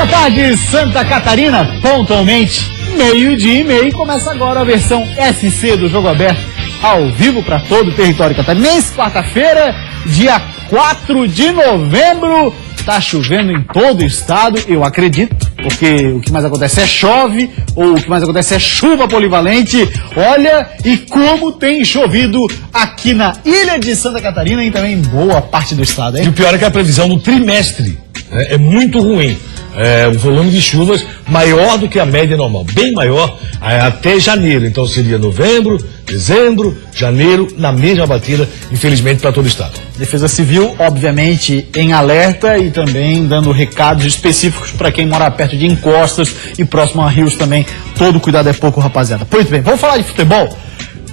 Boa tarde, Santa Catarina, pontualmente, meio-dia e meio, começa agora a versão SC do Jogo Aberto, ao vivo para todo o território catarinense, quarta-feira, dia 4 de novembro, tá chovendo em todo o estado, eu acredito, porque o que mais acontece é chove, ou o que mais acontece é chuva polivalente, olha, e como tem chovido aqui na ilha de Santa Catarina e também em boa parte do estado, hein? E o pior é que a previsão do trimestre é muito ruim. O volume de chuvas maior do que a média normal, bem maior até janeiro. Então seria novembro, dezembro, janeiro, na mesma batida, infelizmente, para todo o estado. Defesa Civil, obviamente, em alerta e também dando recados específicos para quem mora perto de encostas e próximo a rios também. Todo cuidado é pouco, rapaziada. Pois bem, vamos falar de futebol?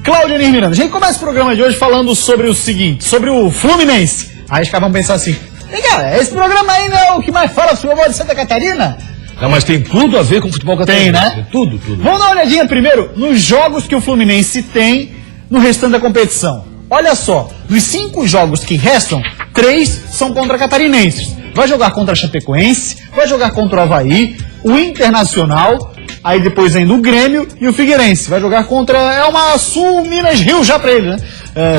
Cláudio Miranda, a gente começa o programa de hoje falando sobre o seguinte, sobre o Fluminense. Aí os caras vão pensar assim, cara, esse programa aí não é o que mais fala sobre o futebol de Santa Catarina? Não, mas tem tudo a ver com o futebol catarinense. Tem, né? Tudo. Vamos dar uma olhadinha primeiro nos jogos que o Fluminense tem no restante da competição. Olha só, dos 5 jogos que restam, 3 são contra catarinenses. Vai jogar contra a Chapecoense, vai jogar contra o Avaí, o Internacional, aí depois ainda o Grêmio e o Figueirense. Vai jogar contra, é uma Sul Minas Rio já pra ele, né?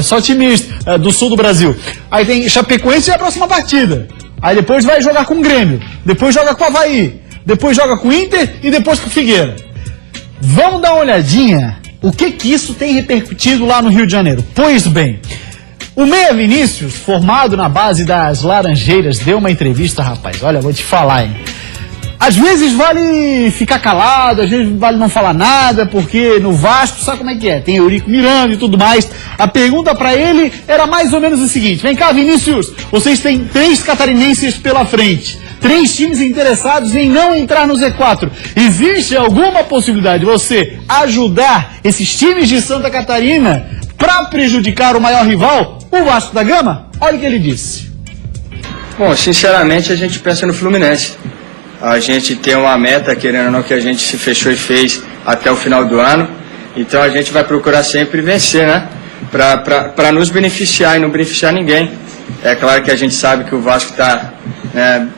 Só times do sul do Brasil. Aí tem Chapecoense e a próxima partida. Aí depois vai jogar com o Grêmio, depois joga com o Avaí, depois joga com o Inter e depois com o Figueira. Vamos dar uma olhadinha o que isso tem repercutido lá no Rio de Janeiro. Pois bem, o Meia Vinícius, formado na base das Laranjeiras, deu uma entrevista, rapaz, olha, vou te falar, hein. Às vezes vale ficar calado, às vezes vale não falar nada, porque no Vasco, sabe como é que é? Tem Eurico Miranda e tudo mais. A pergunta pra ele era mais ou menos o seguinte: vem cá, Vinícius, vocês têm 3 catarinenses pela frente, 3 times interessados em não entrar no Z4. Existe alguma possibilidade de você ajudar esses times de Santa Catarina pra prejudicar o maior rival, o Vasco da Gama? Olha o que ele disse. Bom, sinceramente a gente pensa no Fluminense. A gente tem uma meta, querendo ou não, que a gente se fechou e fez até o final do ano. Então a gente vai procurar sempre vencer, né? Para nos beneficiar e não beneficiar ninguém. É claro que a gente sabe que o Vasco está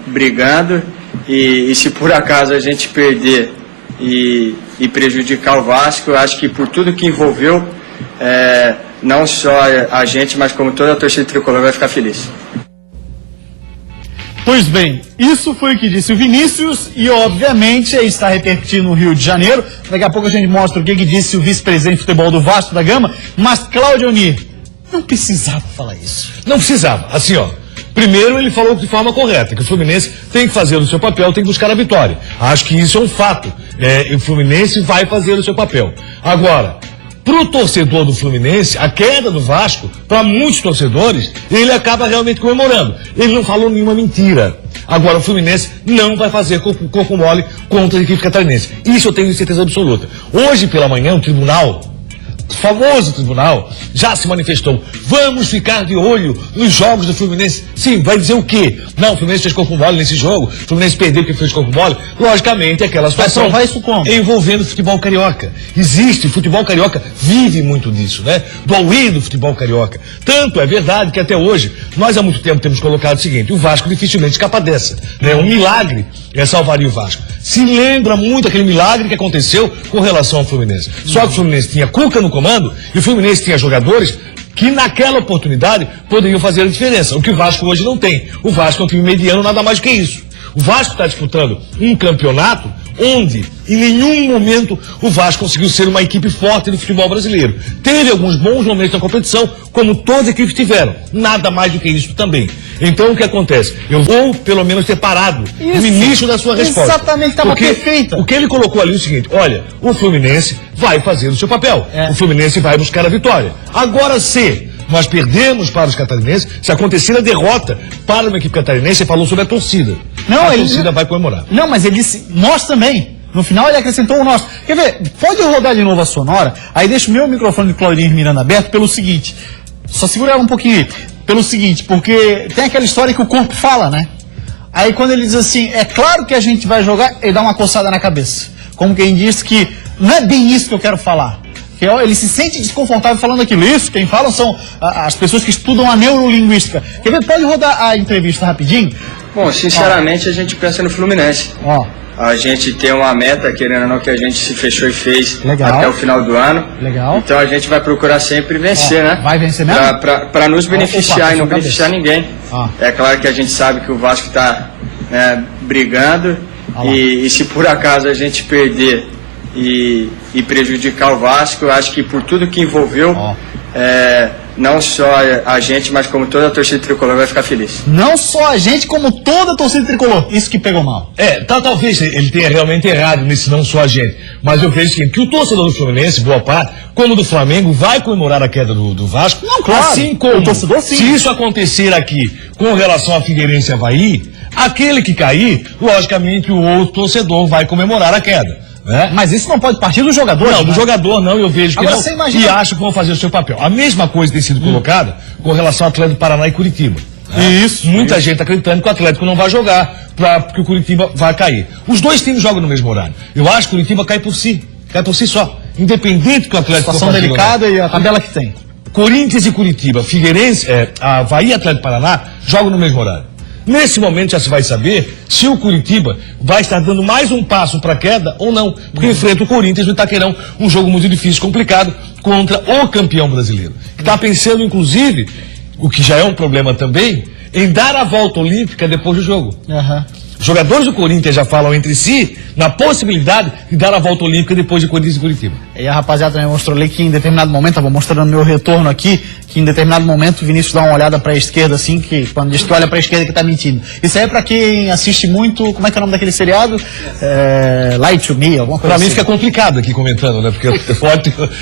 brigando e se por acaso a gente perder e prejudicar o Vasco, eu acho que por tudo que envolveu, não só a gente, mas como toda a torcida tricolor vai ficar feliz. Pois bem, isso foi o que disse o Vinícius e, obviamente, está repercutindo no Rio de Janeiro. Daqui a pouco a gente mostra o que disse o vice-presidente de futebol do Vasco da Gama. Mas, Cláudio Onir, não precisava falar isso. Não precisava. Assim, ó. Primeiro, ele falou de forma correta, que o Fluminense tem que fazer o seu papel, tem que buscar a vitória. Acho que isso é um fato. O Fluminense vai fazer o seu papel. Agora, pro torcedor do Fluminense, a queda do Vasco, para muitos torcedores, ele acaba realmente comemorando. Ele não falou nenhuma mentira. Agora o Fluminense não vai fazer corpo mole contra a equipe catarinense. Isso eu tenho certeza absoluta. Hoje pela manhã o tribunal, o famoso tribunal, já se manifestou. Vamos ficar de olho nos jogos do Fluminense. Sim, vai dizer o quê? Não, o Fluminense fez corpo mole nesse jogo, o Fluminense perdeu porque fez corpo mole. Logicamente, aquela situação vai isso como? Envolvendo o futebol carioca. Existe, o futebol carioca vive muito disso, né? Do auê do futebol carioca. Tanto é verdade que até hoje, nós há muito tempo temos colocado o seguinte: o Vasco dificilmente escapa dessa, né? Um milagre salvaria o Vasco. Se lembra muito aquele milagre que aconteceu com relação ao Fluminense. Só que o Fluminense tinha Cuca no comando e o Fluminense tinha jogadores que naquela oportunidade poderiam fazer a diferença, o que o Vasco hoje não tem. O Vasco é um time mediano, nada mais do que isso. O Vasco está disputando um campeonato onde, em nenhum momento, o Vasco conseguiu ser uma equipe forte do futebol brasileiro. Teve alguns bons momentos na competição, como todas as equipes tiveram. Nada mais do que isso também. Então, o que acontece? Eu vou, pelo menos, ter parado no início da sua resposta. Exatamente, estava perfeita. O que ele colocou ali é o seguinte: olha, o Fluminense vai fazer o seu papel. O Fluminense vai buscar a vitória. Agora, se nós perdemos para os catarinenses, se acontecer a derrota para uma equipe catarinense, ele falou sobre a torcida. A torcida vai comemorar. Não, mas ele disse, nós também. No final ele acrescentou o nosso. Quer ver? Pode rodar de novo a sonora, aí deixa o meu microfone de Claudinho Miranda aberto pelo seguinte. Só segura ela um pouquinho aí. Pelo seguinte, porque tem aquela história que o corpo fala, né? Aí quando ele diz assim, é claro que a gente vai jogar, ele dá uma coçada na cabeça. Como quem diz que não é bem isso que eu quero falar. Que ele se sente desconfortável falando aquilo. Isso, quem fala são as pessoas que estudam a neurolinguística. Quer ver? Pode rodar a entrevista rapidinho? Bom, sinceramente a gente pensa no Fluminense. Ó. A gente tem uma meta, querendo ou não, que a gente se fechou e fez Legal. até o final do ano. Legal. Então a gente vai procurar sempre vencer, né? Vai vencer mesmo? Para nos beneficiar e não beneficiar ninguém. Ah. É claro que a gente sabe que o Vasco está brigando e se por acaso a gente perder e prejudicar o Vasco, eu acho que por tudo que envolveu, não só a gente, mas como toda a torcida tricolor vai ficar feliz. Não só a gente, como toda a torcida tricolor. Isso que pegou mal. Talvez ele tenha realmente errado nesse não só a gente. Mas eu vejo que o torcedor do Fluminense, boa parte, como do Flamengo, vai comemorar a queda do Vasco. Não, claro. Assim como, o torcedor, sim. se isso acontecer aqui com relação a Figueirense e Avaí, aquele que cair, logicamente o outro torcedor vai comemorar a queda. Mas isso não pode partir do jogador. Não, do jogador não, eu vejo que agora, não. Você imagina... E acho que vão fazer o seu papel. A mesma coisa tem sido colocada com relação ao Atlético do Paraná e Curitiba. Isso. Muita gente acreditando que o Atlético não vai jogar, porque o Curitiba vai cair. Os dois times jogam no mesmo horário. Eu acho que o Curitiba cai por si só. Independente que o Atlético... Situação delicada e a tabela que tem. Corinthians e Curitiba, Figueirense, Avaí e Atlético do Paraná jogam no mesmo horário. Nesse momento já se vai saber se o Curitiba vai estar dando mais um passo para a queda ou não, porque enfrenta o Corinthians no Itaquerão, um jogo muito difícil, complicado, contra o campeão brasileiro. Que está pensando, inclusive, o que já é um problema também, em dar a volta olímpica depois do jogo. Os jogadores do Corinthians já falam entre si na possibilidade de dar a volta olímpica depois de Corinthians e Curitiba. E a rapaziada também mostrou ali que em determinado momento, estava mostrando meu retorno aqui, que em determinado momento o Vinícius dá uma olhada para a esquerda assim, que quando diz que olha para a esquerda que tá mentindo. Isso aí é para quem assiste muito, como é que é o nome daquele seriado? Light to Me, alguma coisa Pra mim assim. fica complicado aqui comentando, né? Porque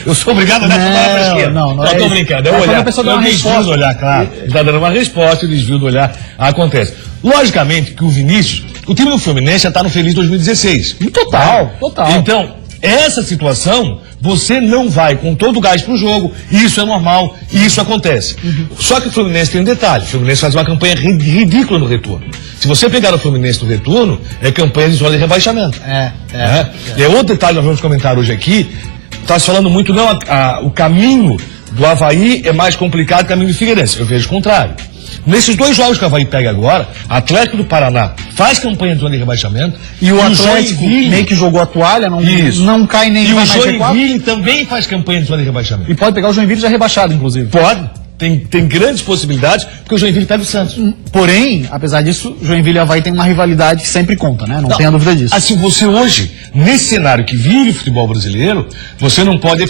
eu sou obrigado a olhar pra esquerda. Não tô brincando. Quando a pessoa dá uma desvio resposta. do olhar, claro. Ele tá dando uma resposta e o desvio do olhar acontece. Logicamente que o Vinícius, o time do Fluminense já tá no Feliz 2016. Total. Então, essa situação, você não vai com todo o gás pro jogo, isso é normal, e isso acontece. Só que o Fluminense tem um detalhe, o Fluminense faz uma campanha ridícula no retorno. Se você pegar o Fluminense no retorno, é campanha de zona de rebaixamento. E é outro detalhe que nós vamos comentar hoje aqui, está se falando muito, não, o caminho do Avaí é mais complicado que o caminho do Figueirense, eu vejo o contrário. Nesses dois jogos que o Avaí pega agora, Atlético do Paraná faz campanha de zona de rebaixamento. E o Atlético meio que jogou a toalha, não cai nem... E o Joinville também faz campanha de zona de rebaixamento. E pode pegar o Joinville já rebaixado, inclusive. Pode. Tem grandes possibilidades, porque o Joinville pega o Santos. Porém, apesar disso, Joinville e Avaí tem uma rivalidade que sempre conta, né? Não tenha dúvida disso. Assim, você hoje, nesse cenário que vive o futebol brasileiro, você não pode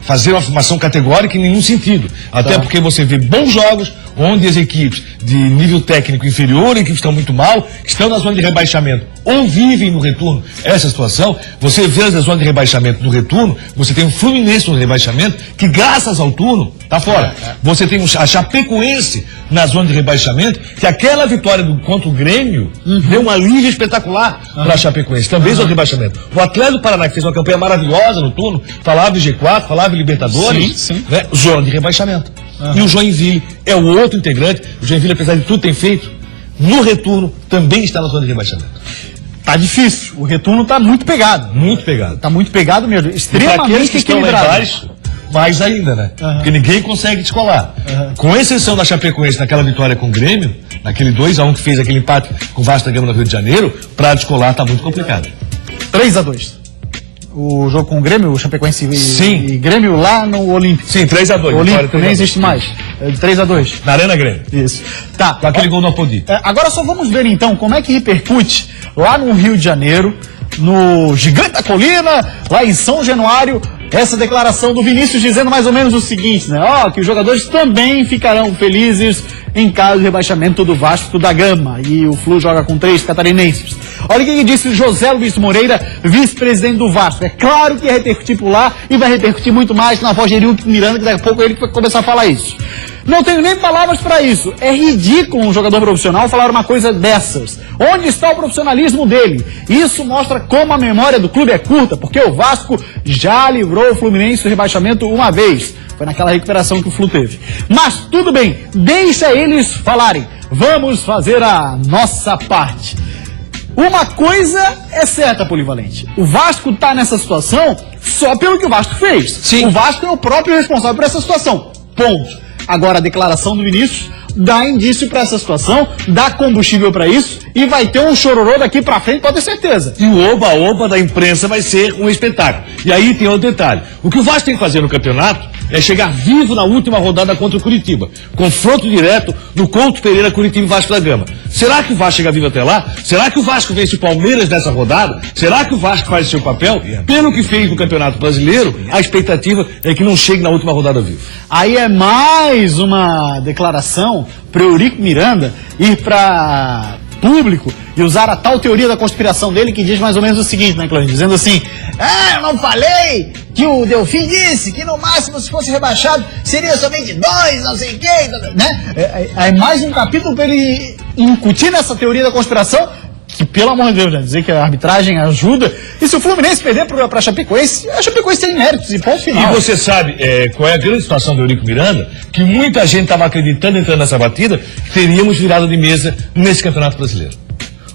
fazer uma afirmação categórica em nenhum sentido. Até porque você vê bons jogos, onde as equipes de nível técnico inferior, equipes que estão muito mal, que estão na zona de rebaixamento, ou vivem no retorno essa situação, você vê a zona de rebaixamento no retorno, você tem o Fluminense no rebaixamento, que graças ao turno, tá fora. Você tem a Chapecoense na zona de rebaixamento, que aquela vitória contra o Grêmio deu um alívio espetacular para a Chapecoense, também zona de rebaixamento. O Atlético do Paraná, que fez uma campanha maravilhosa no turno, falava de G4, falava de Libertadores, né? Zona de rebaixamento. E o Joinville é o outro integrante. O Joinville, apesar de tudo tem feito, no retorno também está na zona de rebaixamento. Tá difícil. O retorno tá muito pegado. Muito pegado. Tá muito pegado mesmo. Extremamente equilibrado. Mais ainda, né? Porque ninguém consegue descolar. Com exceção da Chapecoense naquela vitória com o Grêmio, naquele 2-1 que fez aquele empate com o Vasco da Gama no Rio de Janeiro, pra descolar tá muito complicado. 3-2. O jogo com o Grêmio, o Chapecoense e Grêmio lá no Olímpico. Sim, 3-2. O Olímpico nem existe mais. 3-2. Na Arena Grêmio. Isso. Tá. Com aquele gol no Apodi. Agora só vamos ver então como é que repercute lá no Rio de Janeiro, no Gigante da Colina, lá em São Januário, essa declaração do Vinícius dizendo mais ou menos o seguinte, né? Que os jogadores também ficarão felizes em caso de rebaixamento do Vasco da Gama. E o Flu joga com 3 catarinenses. Olha o que disse José Luiz Moreira, vice-presidente do Vasco. É claro que ia repercutir por lá e vai repercutir muito mais na voz de Eurico Miranda, que daqui a pouco ele vai começar a falar isso. Não tenho nem palavras para isso. É ridículo um jogador profissional falar uma coisa dessas. Onde está o profissionalismo dele? Isso mostra como a memória do clube é curta, porque o Vasco já livrou o Fluminense do rebaixamento uma vez. Foi naquela recuperação que o Flu teve. Mas tudo bem, deixa eles falarem. Vamos fazer a nossa parte. Uma coisa é certa, Polivalente. O Vasco está nessa situação só pelo que o Vasco fez. Sim. O Vasco é o próprio responsável por essa situação. Ponto. Agora, a declaração do Vinícius dá indício para essa situação, dá combustível para isso e vai ter um chororô daqui para frente, pode ter certeza. E o oba-oba da imprensa vai ser um espetáculo. E aí tem outro detalhe. O que o Vasco tem que fazer no campeonato é chegar vivo na última rodada contra o Curitiba. Confronto direto no Couto Pereira, Curitiba e Vasco da Gama. Será que o Vasco chega vivo até lá? Será que o Vasco vence o Palmeiras nessa rodada? Será que o Vasco faz o seu papel? Pelo que fez no Campeonato Brasileiro, a expectativa é que não chegue na última rodada vivo. Aí é mais uma declaração para o Eurico Miranda ir para público e usar a tal teoria da conspiração dele que diz mais ou menos o seguinte, né, Cláudio? Dizendo assim, eu não falei que o Delfim disse que no máximo se fosse rebaixado seria somente 2, não sei o quê, né? É mais um capítulo para ele incutir nessa teoria da conspiração que, pelo amor de Deus, né, dizer que a arbitragem ajuda. E se o Fluminense perder para a Chapecoense tem méritos e ponto final. E você sabe qual é a grande situação do Eurico Miranda? Que muita gente estava acreditando, entrando nessa batida, que teríamos virado de mesa nesse Campeonato Brasileiro.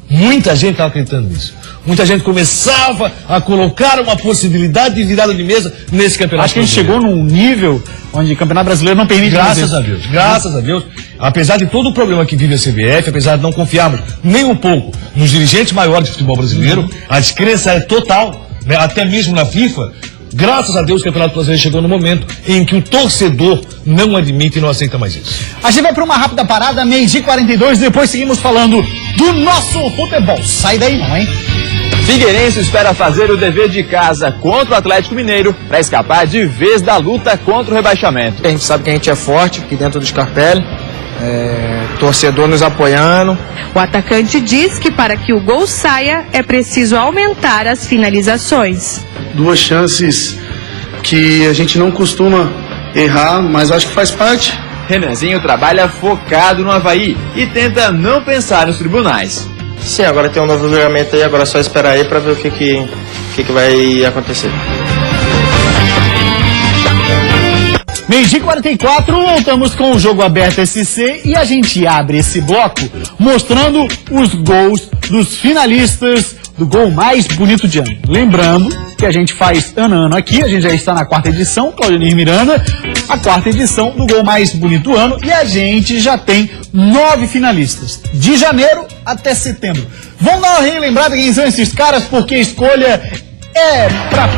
Muita gente estava acreditando nisso. Muita gente começava a colocar uma possibilidade de virada de mesa nesse Campeonato Acho que a gente Brasileiro. chegou num nível onde o Campeonato Brasileiro não permite. Graças a Deus. Apesar de todo o problema que vive a CBF, apesar de não confiarmos nem um pouco nos dirigentes maiores de futebol brasileiro, a descrença é total, né? Até mesmo na FIFA. Graças a Deus o Campeonato Brasileiro chegou no momento em que o torcedor não admite e não aceita mais isso. A gente vai para uma rápida parada, 12h42, depois seguimos falando do nosso futebol. Sai daí não, hein? Figueirense espera fazer o dever de casa contra o Atlético Mineiro para escapar de vez da luta contra o rebaixamento. A gente sabe que a gente é forte aqui dentro do Scarpelli, torcedor nos apoiando. O atacante diz que para que o gol saia é preciso aumentar as finalizações. 2 chances que a gente não costuma errar, mas acho que faz parte. Renanzinho trabalha focado no Avaí e tenta não pensar nos tribunais. Sim, agora tem um novo julgamento aí, agora é só esperar aí para ver o que vai acontecer. 12h44, voltamos com o Jogo Aberto SC e a gente abre esse bloco mostrando os gols dos finalistas do gol mais bonito de ano. Lembrando que a gente faz ano a ano aqui, a gente já está na 4ª edição, Claudionir Miranda, a 4ª edição do gol mais bonito do ano, e a gente já tem 9 finalistas, de janeiro até setembro. Vamos dar uma relembrada quem são esses caras, porque a escolha é para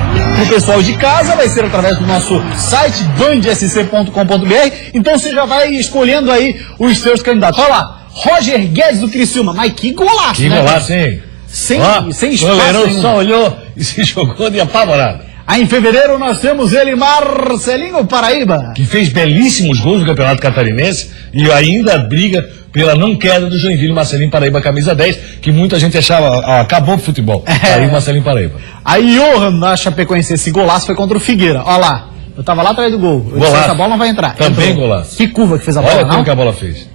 o pessoal de casa, vai ser através do nosso site bandsc.com.br, então você já vai escolhendo aí os seus candidatos. Olha lá, Roger Guedes do Criciúma, mas que golaço, Que né? golaço, hein? Sem espaço O goleirão nenhum. só olhou e se jogou de apavorado. Aí em fevereiro nós temos ele, Marcelinho Paraíba. Que fez belíssimos gols no Campeonato Catarinense e ainda briga pela não queda do Joinville, Marcelinho Paraíba, camisa 10, que muita gente achava, acabou o futebol. Aí o Marcelinho Paraíba. Aí Johan, na Chapecoense, esse golaço foi contra o Figueira. Olha lá, eu tava lá atrás do gol. Eu disse, essa bola não vai entrar. Também Entrou. golaço. Que curva que fez a bola, Olha não? como que a bola fez.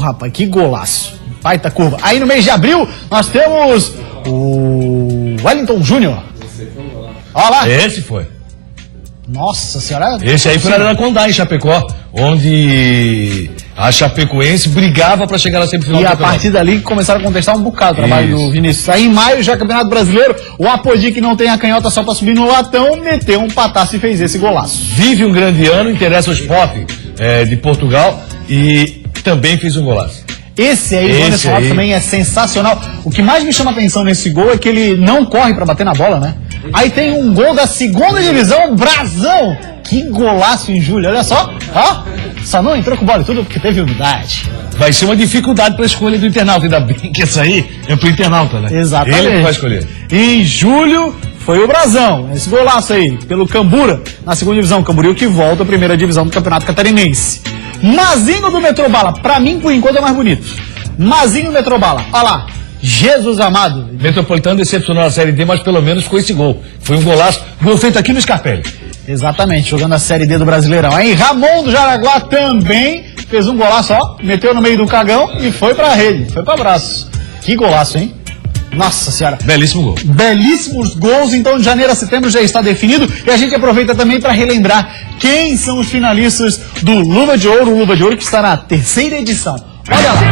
Rapaz, que golaço. Baita curva. Aí no mês de abril, nós temos o Wellington Júnior. Olha lá. Esse foi. Nossa senhora. Esse aí foi na Arena Condá, em Chapecó, onde a Chapecoense brigava para chegar na semifinal E do a campeonato. partir dali começaram a contestar um bocado o trabalho Isso. do Vinícius. Aí em maio, já Campeonato Brasileiro, o Apodi, que não tem a canhota só pra subir no latão, meteu um pataço e fez esse golaço. Vive um grande ano, interessa o Sport de Portugal e também fez um golaço. Esse aí, o Anderson Lopes, também é sensacional. O que mais me chama a atenção nesse gol é que ele não corre pra bater na bola, né? Aí tem um gol da 2ª divisão, Brasão. Que golaço em julho, olha só. Ó, só não entrou com bola e tudo porque teve umidade. Vai ser uma dificuldade para a escolha do internauta. Ainda bem que essa aí é pro internauta, né? Exatamente. Ele que vai escolher. Em julho foi o Brasão, esse golaço aí, pelo Cambura, na 2ª divisão. Camboriú que volta à 1ª divisão do Campeonato Catarinense. Mazinho do Metrobala, pra mim, por enquanto, é mais bonito. Mazinho do Metrobala, olha lá. Jesus amado. Metropolitano decepcionou a Série D, mas pelo menos ficou esse gol. Foi um golaço, gol feito aqui no Scarpelli. Exatamente, jogando a Série D do Brasileirão. Aí Ramon do Jaraguá também fez um golaço, ó, meteu no meio do cagão e foi pra rede, foi pra braço. Que golaço, hein? Nossa senhora. Belíssimo gol. Belíssimos gols, então de janeiro a setembro já está definido e a gente aproveita também para relembrar quem são os finalistas do Luva de Ouro, o Luva de Ouro que está na 3ª edição. Olha lá.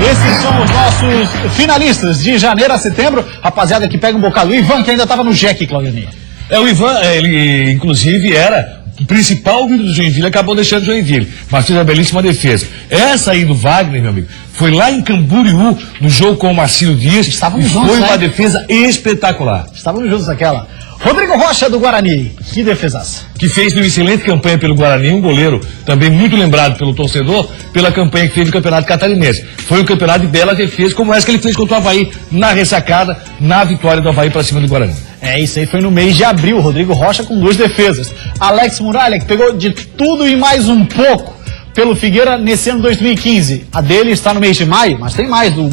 Esses são os nossos finalistas de janeiro a setembro. Rapaziada que pega um bocado. O Ivan, que ainda estava no Jack, Claudionir. O Ivan, ele inclusive era principal vindo do Joinville acabou deixando o Joinville, mas fez uma belíssima defesa. Essa aí do Wagner, meu amigo, foi lá em Camboriú, no jogo com o Marcílio Dias, Estávamos e juntos, foi né? uma defesa espetacular. Estávamos juntos naquela. Rodrigo Rocha, do Guarani. Que defesaça. Que fez uma excelente campanha pelo Guarani, um goleiro também muito lembrado pelo torcedor, pela campanha que fez no Campeonato Catarinense. Foi um campeonato de bela defesa, como essa que ele fez contra o Avaí, na ressacada, na vitória do Avaí para cima do Guarani. É, isso aí foi no mês de abril. Rodrigo Rocha com 2 defesas. Alex Muralha, que pegou de tudo e mais um pouco pelo Figueira nesse ano 2015. A dele está no mês de maio, mas tem mais do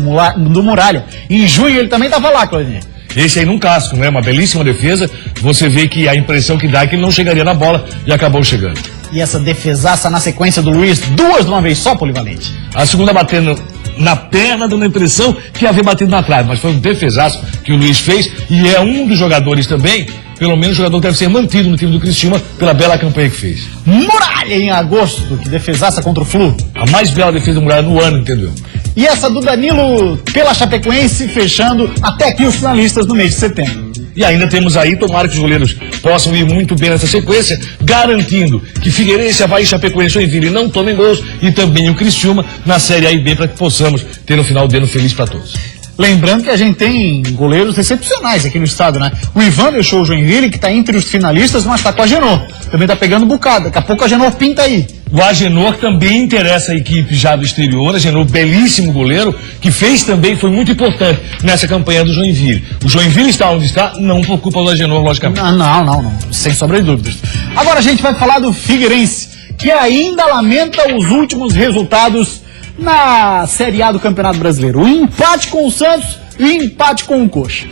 Muralha. Em junho ele também estava lá, Claudinei. Esse aí num casco, né? Uma belíssima defesa. Você vê que a impressão que dá é que ele não chegaria na bola e acabou chegando. E essa defesaça na sequência do Luiz, 2 de uma vez só, polivalente. A segunda batendo na perna, dando a impressão que havia batido na trave, mas foi um defesaço que o Luiz fez e é um dos jogadores também, pelo menos o jogador deve ser mantido no time do Criciúma pela bela campanha que fez. Muralha em agosto, que defesaça contra o Flu. A mais bela defesa do Muralha no ano, entendeu? E essa do Danilo pela Chapecoense, fechando até aqui os finalistas no mês de setembro. E ainda temos aí, tomara que os goleiros possam ir muito bem nessa sequência, garantindo que Figueirense, Avaí, Chapecoense, Joinville não tomem gols e também o Criciúma na Série A e B para que possamos ter no final de ano feliz para todos. Lembrando que a gente tem goleiros excepcionais aqui no estado, né? O Ivan deixou o Joinville, que está entre os finalistas, mas está com a Agenor. Também está pegando bocado. Daqui a pouco a Agenor pinta aí. O Agenor também interessa a equipe já do exterior. Agenor, belíssimo goleiro, que fez também, foi muito importante nessa campanha do Joinville. O Joinville está onde está, não por culpa do Agenor, logicamente. Não. Sem sombra de dúvidas. Agora a gente vai falar do Figueirense, que ainda lamenta os últimos resultados na Série A do Campeonato Brasileiro. O empate com o Santos e o empate com o Coxa.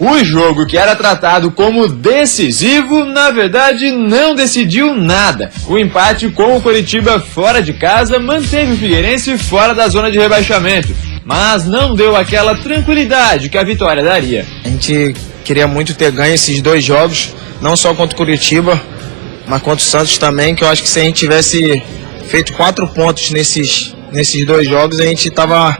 O jogo que era tratado como decisivo, na verdade, não decidiu nada. O empate com o Coritiba fora de casa manteve o Figueirense fora da zona de rebaixamento, mas não deu aquela tranquilidade que a vitória daria. A gente queria muito ter ganho esses 2 jogos, não só contra o Curitiba, mas contra o Santos também, que eu acho que se a gente tivesse feito 4 pontos nesses 2 jogos, a gente estava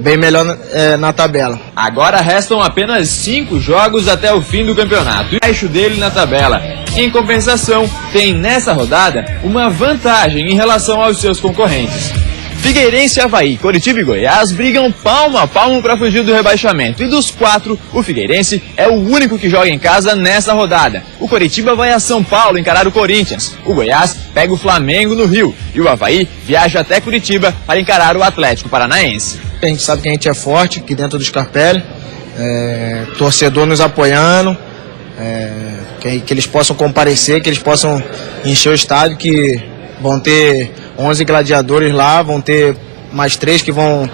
bem melhor na tabela. Agora restam apenas 5 jogos até o fim do campeonato, e abaixo dele na tabela. Em compensação, tem nessa rodada uma vantagem em relação aos seus concorrentes. Figueirense, Avaí, Coritiba e Goiás brigam palmo a palmo para fugir do rebaixamento. E dos 4, o Figueirense é o único que joga em casa nessa rodada. O Coritiba vai a São Paulo encarar o Corinthians. O Goiás pega o Flamengo no Rio. E o Avaí viaja até Curitiba para encarar o Atlético Paranaense. A gente sabe que a gente é forte aqui dentro do Scarpelli, torcedor nos apoiando, que eles possam comparecer, que eles possam encher o estádio, que vão ter 11 gladiadores lá, vão ter mais 3 que vão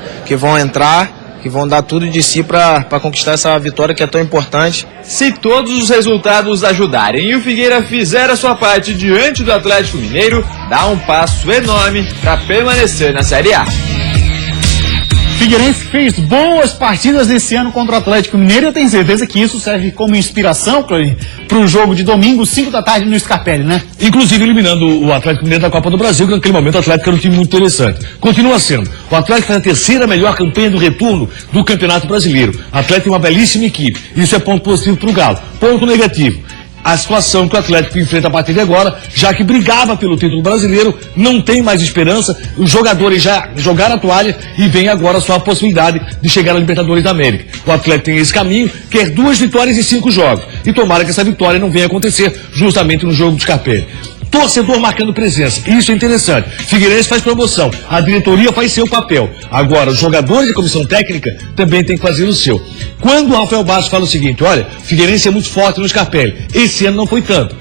entrar, que vão dar tudo de si para conquistar essa vitória que é tão importante. Se todos os resultados ajudarem e o Figueira fizer a sua parte diante do Atlético Mineiro, dá um passo enorme para permanecer na Série A. Figueirense fez boas partidas esse ano contra o Atlético Mineiro e eu tenho certeza que isso serve como inspiração, Cláudio, para o jogo de domingo, 5 da tarde no Scarpelli, né? Inclusive eliminando o Atlético Mineiro da Copa do Brasil, que naquele momento o Atlético era um time muito interessante. Continua sendo. O Atlético faz a 3ª melhor campanha do retorno do Campeonato Brasileiro. O Atlético tem uma belíssima equipe. Isso é ponto positivo para o Galo. Ponto negativo: a situação que o Atlético enfrenta a partir de agora, já que brigava pelo título brasileiro, não tem mais esperança, os jogadores já jogaram a toalha e vem agora só a possibilidade de chegar à Libertadores da América. O Atlético tem esse caminho, quer 2 vitórias em 5 jogos, e tomara que essa vitória não venha acontecer justamente no jogo do Scarpelli. Torcedor marcando presença, isso é interessante. Figueirense faz promoção, a diretoria faz seu papel. Agora, os jogadores e a comissão técnica também tem que fazer o seu. Quando o Rafael Bastos fala o seguinte: olha, Figueirense é muito forte no Scarpelli, esse ano não foi tanto.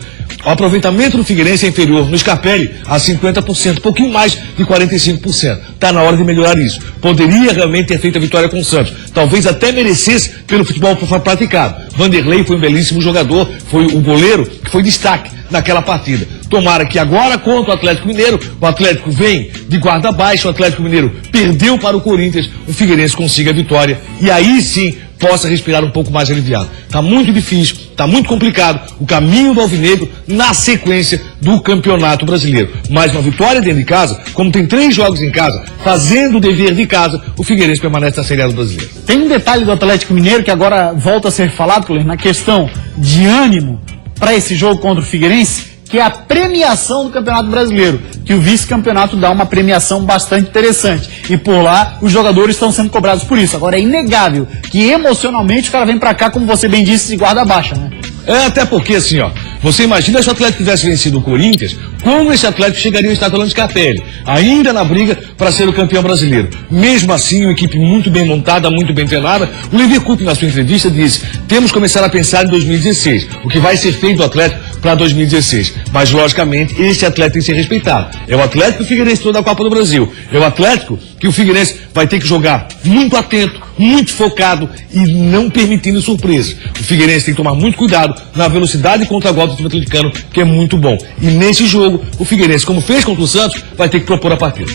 O aproveitamento do Figueirense é inferior no Scarpelli a 50%, um pouquinho mais de 45%. Está na hora de melhorar isso. Poderia realmente ter feito a vitória com o Santos. Talvez até merecesse pelo futebol praticado. Vanderlei foi um belíssimo jogador, foi o goleiro que foi destaque naquela partida. Tomara que agora contra o Atlético Mineiro, o Atlético vem de guarda baixa, o Atlético Mineiro perdeu para o Corinthians, o Figueirense consiga a vitória e aí sim possa respirar um pouco mais aliviado. Está muito difícil, está muito complicado o caminho do Alvinegro na sequência do Campeonato Brasileiro. Mas uma vitória dentro de casa, como tem 3 jogos em casa, fazendo o dever de casa, o Figueirense permanece na Série A do Brasileiro. Tem um detalhe do Atlético Mineiro que agora volta a ser falado, na questão de ânimo para esse jogo contra o Figueirense, que é a premiação do Campeonato Brasileiro, que o vice-campeonato dá uma premiação bastante interessante. E por lá, os jogadores estão sendo cobrados por isso. Agora, é inegável que emocionalmente o cara vem pra cá, como você bem disse, de guarda baixa, né? Até porque assim, ó, você imagina se o Atlético tivesse vencido o Corinthians, como esse Atlético chegaria ao estádio Orlando Scarpelli, ainda na briga para ser o campeão brasileiro. Mesmo assim, uma equipe muito bem montada, muito bem treinada. O Leverkusen, na sua entrevista, disse: temos que começar a pensar em 2016, o que vai ser feito do Atlético para 2016. Mas, logicamente, esse Atlético tem que ser respeitado. É o Atlético que o Figueirense trouxe da Copa do Brasil. É o Atlético que o Figueirense vai ter que jogar muito atento, muito focado e não permitindo surpresa. O Figueirense tem que tomar muito cuidado na velocidade contra a golpe do time atleticano, que é muito bom. E nesse jogo, o Figueirense, como fez contra o Santos, vai ter que propor a partida.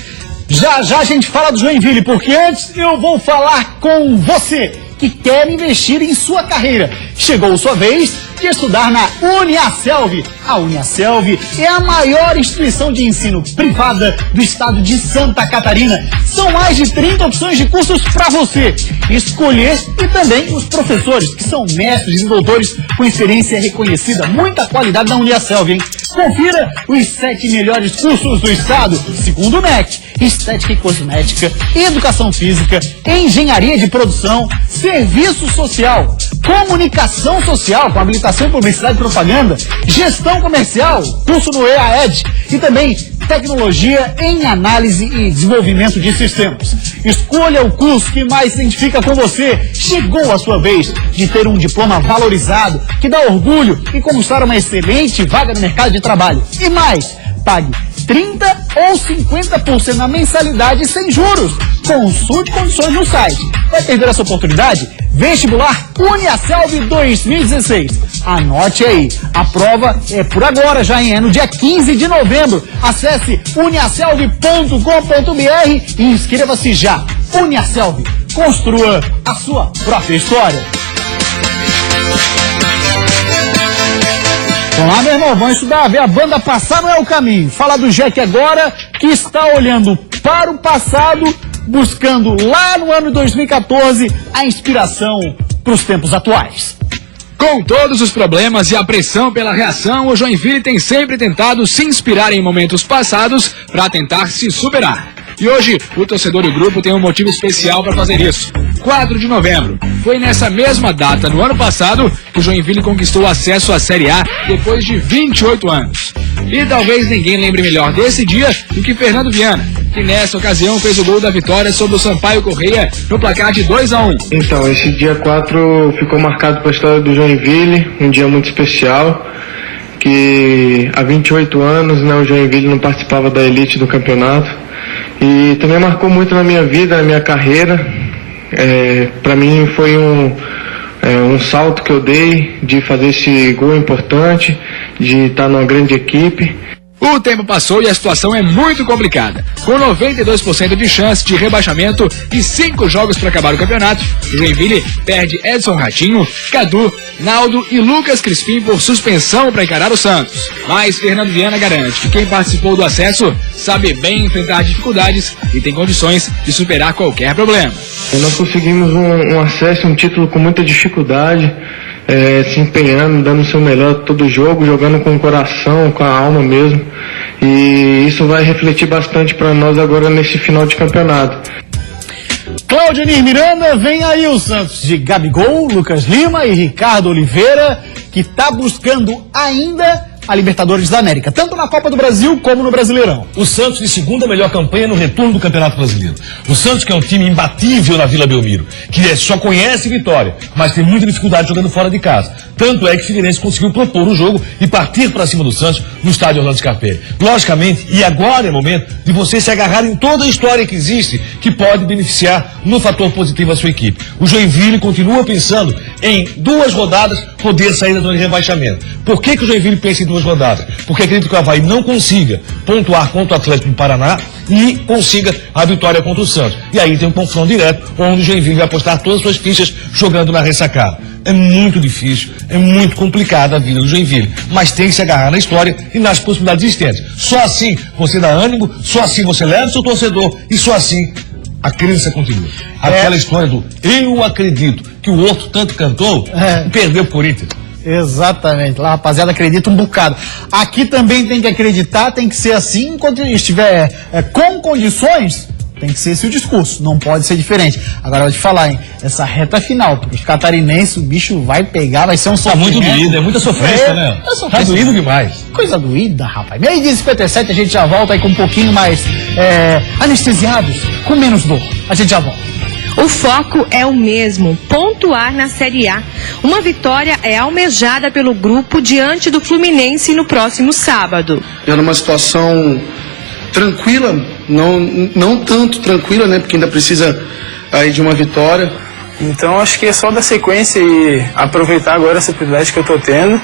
Já já a gente fala do Joinville, porque antes eu vou falar com você que quer investir em sua carreira. Chegou sua vez de estudar na Uniaselv. A Uniaselv é a maior instituição de ensino privada do estado de Santa Catarina. São mais de 30 opções de cursos para você escolher e também os professores, que são mestres e doutores com experiência reconhecida. Muita qualidade na Uniaselv, hein? Confira os 7 melhores cursos do estado, segundo o MEC: Estética e Cosmética, Educação Física, Engenharia de Produção, Serviço Social, Comunicação Social, com habilitação em Publicidade e Propaganda, Gestão Comercial, curso no EAED e também Tecnologia em Análise e Desenvolvimento de Sistemas. Escolha o curso que mais se identifica com você. Chegou a sua vez de ter um diploma valorizado, que dá orgulho e conquistar uma excelente vaga no mercado de trabalho. E mais, pague 30% ou 50% na mensalidade sem juros. Consulte condições no site. Vai perder essa oportunidade? Vestibular Uniaselv 2016. Anote aí, a prova é por agora, já é no dia 15 de novembro. Acesse uniaselv.com.br e inscreva-se já. Uniaselv, construa a sua própria história. Vamos lá, meu irmão, vamos estudar, ver a banda passar não é o caminho. Fala do Jack agora, que está olhando para o passado, buscando lá no ano 2014 a inspiração para os tempos atuais. Com todos os problemas e a pressão pela reação, o Joinville tem sempre tentado se inspirar em momentos passados para tentar se superar. E hoje, o torcedor e o grupo tem um motivo especial para fazer isso. 4 de novembro. Foi nessa mesma data, no ano passado, que o Joinville conquistou o acesso à Série A depois de 28 anos. E talvez ninguém lembre melhor desse dia do que Fernando Viana, que nessa ocasião fez o gol da vitória sobre o Sampaio Corrêa no placar de 2-1. Então, esse dia 4 ficou marcado para a história do Joinville, um dia muito especial, que há 28 anos, né, o Joinville não participava da elite do campeonato. E também marcou muito na minha vida, na minha carreira. Para mim foi um salto que eu dei de fazer esse gol importante, de estar numa grande equipe. O tempo passou e a situação é muito complicada. Com 92% de chance de rebaixamento e 5 jogos para acabar o campeonato, o Joinville perde Edson Ratinho, Cadu, Naldo e Lucas Crispim por suspensão para encarar o Santos. Mas Fernando Viana garante que quem participou do acesso sabe bem enfrentar dificuldades e tem condições de superar qualquer problema. Nós conseguimos um acesso, um título com muita dificuldade, se empenhando, dando o seu melhor todo jogo, jogando com o coração, com a alma mesmo. E isso vai refletir bastante para nós agora nesse final de campeonato. Claudionir Miranda, vem aí o Santos de Gabigol, Lucas Lima e Ricardo Oliveira, que está buscando ainda a Libertadores da América, tanto na Copa do Brasil como no Brasileirão. O Santos de segunda melhor campanha no retorno do Campeonato Brasileiro. O Santos, que é um time imbatível na Vila Belmiro, que só conhece vitória, mas tem muita dificuldade jogando fora de casa. Tanto é que o Figueirense conseguiu propor o jogo e partir para cima do Santos no estádio Orlando Scarpelli. Logicamente, e agora é o momento de você se agarrar em toda a história que existe, que pode beneficiar no fator positivo a sua equipe. O Joinville continua pensando em 2 rodadas poder sair da zona de rebaixamento. Por que o Joinville pensa em 2 rodadas? Porque acredito que o Avaí não consiga pontuar contra o Atlético do Paraná e consiga a vitória contra o Santos. E aí tem um confronto direto, onde o Joinville vai apostar todas as suas fichas jogando na ressacada. É muito difícil, é muito complicada a vida do Joinville, mas tem que se agarrar na história e nas possibilidades existentes. Só assim você dá ânimo, só assim você leva o seu torcedor e só assim a crença continua. Aquela história do eu acredito, que o outro tanto cantou e perdeu por Corinthians. Exatamente. Lá, rapaziada, acredita um bocado. Aqui também tem que acreditar, tem que ser assim, enquanto estiver com condições, tem que ser esse o discurso, não pode ser diferente. Agora eu vou te falar, hein, essa reta final, porque os catarinenses, o bicho vai pegar, vai ser um sofrimento. Tá muito doído, é muita sofrência, né? Tá doído demais. Coisa doída, rapaz. Meio dia 57, a gente já volta aí com um pouquinho mais anestesiados, com menos dor. A gente já volta. O foco é o mesmo, pontuar na Série A. Uma vitória é almejada pelo grupo diante do Fluminense no próximo sábado. Já numa situação tranquila, não tanto tranquila, né? Porque ainda precisa aí de uma vitória. Então acho que é só dar sequência e aproveitar agora essa oportunidade que eu estou tendo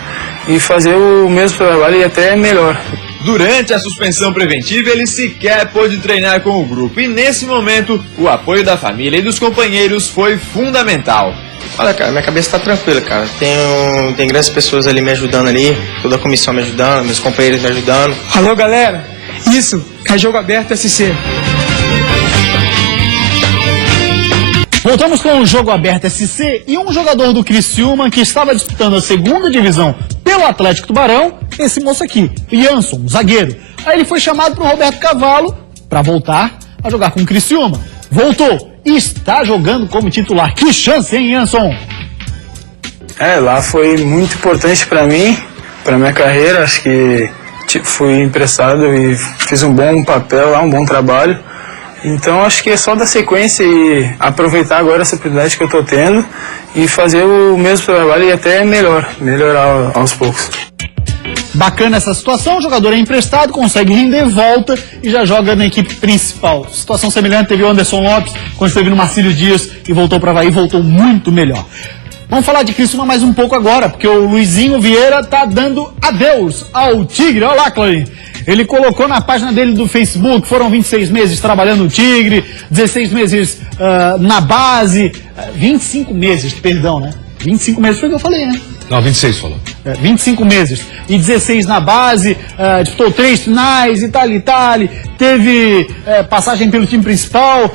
e fazer o mesmo trabalho e até melhor. Durante a suspensão preventiva, ele sequer pôde treinar com o grupo e, nesse momento, o apoio da família e dos companheiros foi fundamental. Olha, cara, minha cabeça tá tranquila, cara. Tem grandes pessoas ali me ajudando ali, toda a comissão me ajudando, meus companheiros me ajudando. Alô, galera! Isso, é Jogo Aberto SC. Voltamos com o Jogo Aberto SC e um jogador do Criciúma que estava disputando a segunda divisão pelo Atlético Tubarão, esse moço aqui, Jansson, um zagueiro. Aí ele foi chamado pro Roberto Cavalo para voltar a jogar com o Criciúma. Voltou e está jogando como titular. Que chance, hein, Jansson? Lá foi muito importante para mim, para minha carreira. Acho que fui emprestado e fiz um bom papel lá, um bom trabalho. Então acho que é só dar sequência e aproveitar agora essa oportunidade que eu estou tendo e fazer o mesmo trabalho e até melhorar aos poucos. Bacana essa situação, o jogador é emprestado, consegue render volta e já joga na equipe principal. Situação semelhante teve o Anderson Lopes, quando esteve no Marcílio Dias e voltou para Avaí, voltou muito melhor. Vamos falar de Criciúma mais um pouco agora, porque o Luizinho Vieira tá dando adeus ao Tigre. Olha lá, Clarinho. Ele colocou na página dele do Facebook, foram 26 meses trabalhando no Tigre, 16 meses na base, 25 meses, perdão, né? 25 meses foi o que eu falei, né? Não, 26 falou. 25 meses. E 16 na base, disputou 3 finais, Itália, teve passagem pelo time principal,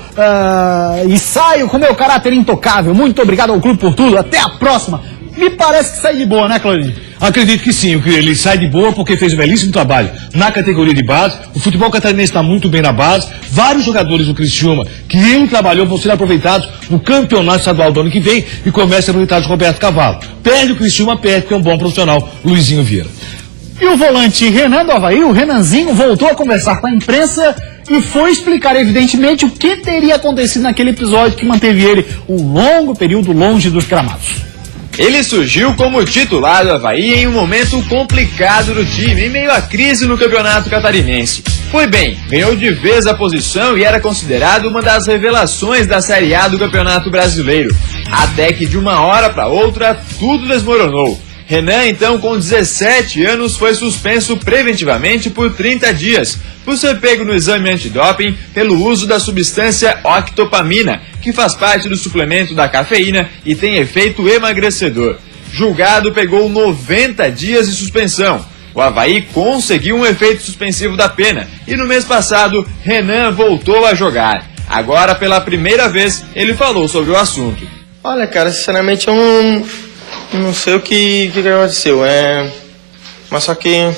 e saio com meu caráter intocável. Muito obrigado ao clube por tudo, até a próxima. Me parece que sai de boa, né, Claudinho? Acredito que sim, ele sai de boa porque fez um belíssimo trabalho na categoria de base. O futebol catarinense está muito bem na base. Vários jogadores do Criciúma que ele trabalhou vão ser aproveitados no campeonato estadual do ano que vem e começa a ser aproveitado o Roberto Cavalo. Perde o Criciúma, perde, porque é um bom profissional, Luizinho Vieira. E o volante Renan do Avaí, o Renanzinho, voltou a conversar com a imprensa e foi explicar, evidentemente, o que teria acontecido naquele episódio que manteve ele um longo período longe dos gramados. Ele surgiu como titular do Avaí em um momento complicado do time, em meio à crise no campeonato catarinense. Foi bem, ganhou de vez a posição e era considerado uma das revelações da Série A do Campeonato Brasileiro. Até que de uma hora para outra, tudo desmoronou. Renan, então, com 17 anos, foi suspenso preventivamente por 30 dias, por ser pego no exame antidoping pelo uso da substância octopamina, que faz parte do suplemento da cafeína e tem efeito emagrecedor. Julgado, pegou 90 dias de suspensão. O Avaí conseguiu um efeito suspensivo da pena e no mês passado, Renan voltou a jogar. Agora, pela primeira vez, ele falou sobre o assunto. Olha, cara, sinceramente eu não sei o que aconteceu, mas só que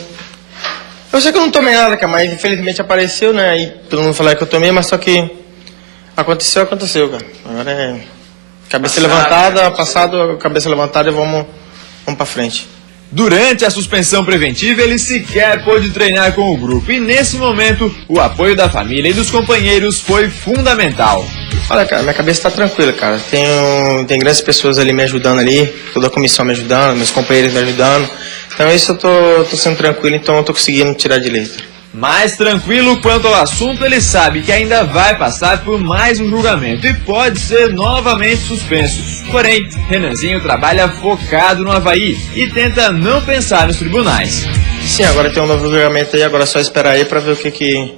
eu sei que eu não tomei nada, cara, mas infelizmente apareceu, né, aí todo mundo falou que eu tomei, mas só que aconteceu, cara. Agora é cabeça levantada, cabeça levantada e vamos pra frente. Durante a suspensão preventiva, ele sequer pôde treinar com o grupo e, nesse momento, o apoio da família e dos companheiros foi fundamental. Olha, cara, minha cabeça tá tranquila, cara. Tem grandes pessoas ali me ajudando ali, toda a comissão me ajudando, meus companheiros me ajudando. Então isso eu tô sendo tranquilo, então eu tô conseguindo tirar de letra. Mais tranquilo quanto ao assunto, ele sabe que ainda vai passar por mais um julgamento e pode ser novamente suspenso. Porém, Renanzinho trabalha focado no Avaí e tenta não pensar nos tribunais. Sim, agora tem um novo julgamento aí, agora é só esperar aí pra ver o que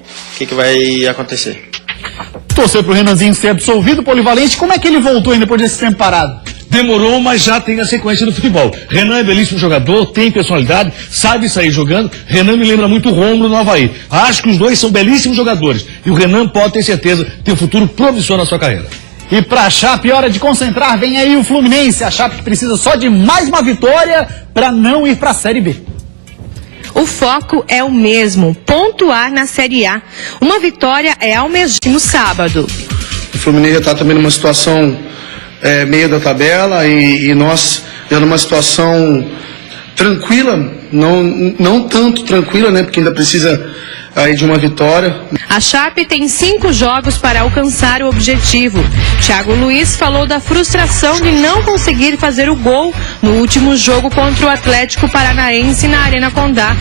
vai acontecer. Torcer pro Renanzinho ser absolvido, polivalente. Como é que ele voltou ainda depois desse tempo parado? Demorou, mas já tem a sequência do futebol. Renan é belíssimo jogador, tem personalidade, sabe sair jogando. Renan me lembra muito o Rômulo no Avaí. Acho que os dois são belíssimos jogadores. E o Renan pode ter certeza ter um futuro promissor na sua carreira. E pra Chape, hora de concentrar, vem aí o Fluminense. A Chape precisa só de mais uma vitória para não ir pra Série B. O foco é o mesmo, pontuar na Série A. Uma vitória é ao mesmo sábado. O Fluminense já está também numa situação meio da tabela e nós já numa situação tranquila, não tanto tranquila, né? Porque ainda precisa aí de uma vitória. A Chape tem 5 jogos para alcançar o objetivo. Thiago Luiz falou da frustração de não conseguir fazer o gol no último jogo contra o Atlético Paranaense na Arena Condá.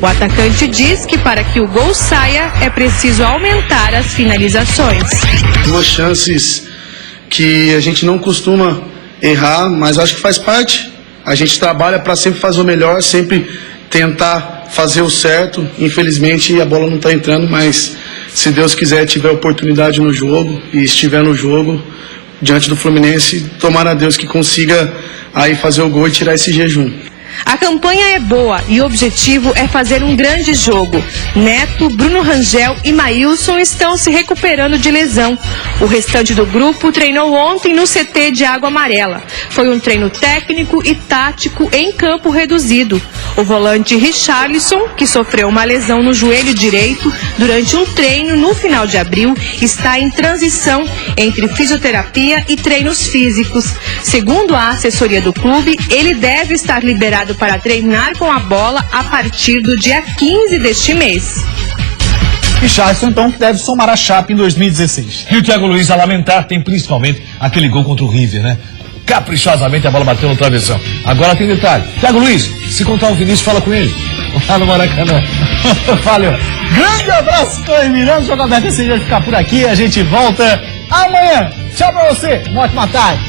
O atacante diz que para que o gol saia é preciso aumentar as finalizações. Duas chances que a gente não costuma errar, mas acho que faz parte. A gente trabalha para sempre fazer o melhor, sempre tentar fazer o certo. Infelizmente a bola não está entrando, mas se Deus quiser, tiver oportunidade no jogo e estiver no jogo diante do Fluminense, tomara a Deus que consiga aí fazer o gol e tirar esse jejum. A campanha é boa e o objetivo é fazer um grande jogo. Neto, Bruno Rangel e Maílson estão se recuperando de lesão. O restante do grupo treinou ontem no CT de Água Amarela. Foi um treino técnico e tático em campo reduzido. O volante Richarlison, que sofreu uma lesão no joelho direito durante um treino no final de abril, está em transição entre fisioterapia e treinos físicos. Segundo a assessoria do clube, ele deve estar liberado para treinar com a bola a partir do dia 15 deste mês. Richarlison, então, deve somar a Chape em 2016. E o Thiago Luiz, a lamentar, tem principalmente aquele gol contra o River, né? Caprichosamente a bola bateu no travessão. Agora tem detalhe. Thiago Luiz, se contar o Vinícius, fala com ele. Lá no Maracanã. Valeu. Grande abraço, Tony Miranda. O Jogo Aberto vai ficar por aqui. A gente volta amanhã. Tchau pra você. Uma ótima tarde.